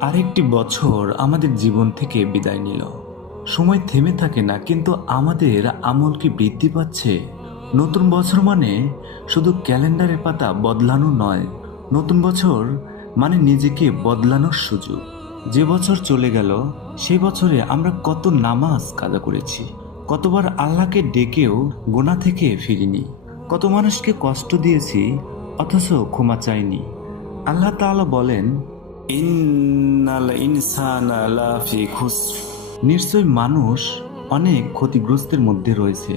আরেকটি বছর আমাদের জীবন থেকে বিদায় নিল। সময় থেমে থাকে না, কিন্তু আমাদের আমল কি বৃদ্ধি পাচ্ছে? নতুন বছর মানে শুধু ক্যালেন্ডারের পাতা বদলানো নয়, নতুন বছর মানে নিজেকে বদলানোর সুযোগ। যে বছর চলে গেল, সেই বছরে আমরা কত নামাজ কাজা করেছি, কতবার আল্লাহকে ডেকেও গোনা থেকে ফিরিনি, কত মানুষকে কষ্ট দিয়েছি, অথচ ক্ষমা চাইনি। আল্লাহ তাআলা বলেন নিশ্চয় মানুষ অনেক ক্ষতিগ্রস্তের মধ্যে রয়েছে।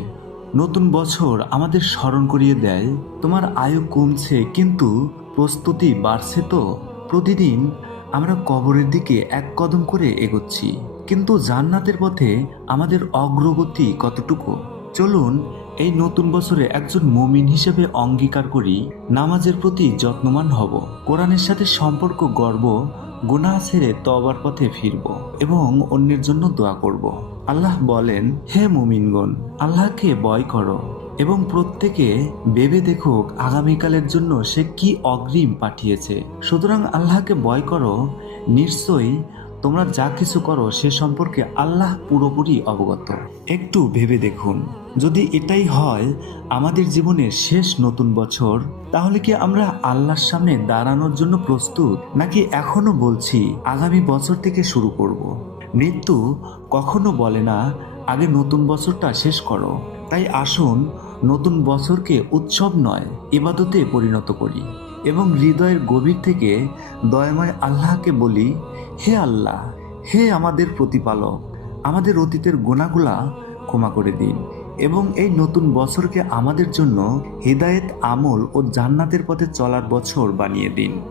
নতুন বছর আমাদের স্মরণ করিয়ে দেয়, তোমার আয়ু কমছে কিন্তু প্রস্তুতি বাড়ছে তো। প্রতিদিন আমরা কবরের দিকে এক কদম করে এগোচ্ছি, কিন্তু জান্নাতের পথে আমাদের অগ্রগতি কতটুকু? চলুন, এই নতুন বছরে একজন মুমিন হিসেবে অঙ্গীকার করি, নামাজের প্রতি যত্নমান হব, কোরআনের সাথে সম্পর্ক গর্ব গুনাহ ছেড়ে তবার পথে ফিরব এবং অন্যের জন্য দোয়া করব। আল্লাহ বলেন, হে মুমিনগণ, আল্লাহকে ভয় করো এবং প্রত্যেকে ভেবে দেখুক আগামীকালের জন্য সে কি অগ্রিম পাঠিয়েছে। সুতরাং আল্লাহকে ভয় করো, নিশ্চয়ই তোমরা যা কিছু করো সে সম্পর্কে আল্লাহ পুরোপুরি অবগত। একটু ভেবে দেখুন, যদি এটাই হয় আমাদের জীবনের শেষ নতুন বছর, তাহলে কি আমরা আল্লাহর সামনে দাঁড়ানোর জন্য প্রস্তুত? নাকি এখনও বলছি, আগামী বছর থেকে শুরু করব। মৃত্যু কখনো বলে না, আগে নতুন বছরটা শেষ করো। তাই আসুন, নতুন বছরকে উৎসব নয় ইবাদতে পরিণত করি। এবং হৃদয়ের গভীর থেকে দয়াময় আল্লাহকে বলি, হে আল্লাহ, হে আমাদের প্রতিপালক, আমাদের অতীতের গোনাগুলা ক্ষমা করে দিন এবং এই নতুন বছরকে আমাদের জন্য হৃদায়ত আমল ও জান্নাতের পথে চলার বছর বানিয়ে দিন।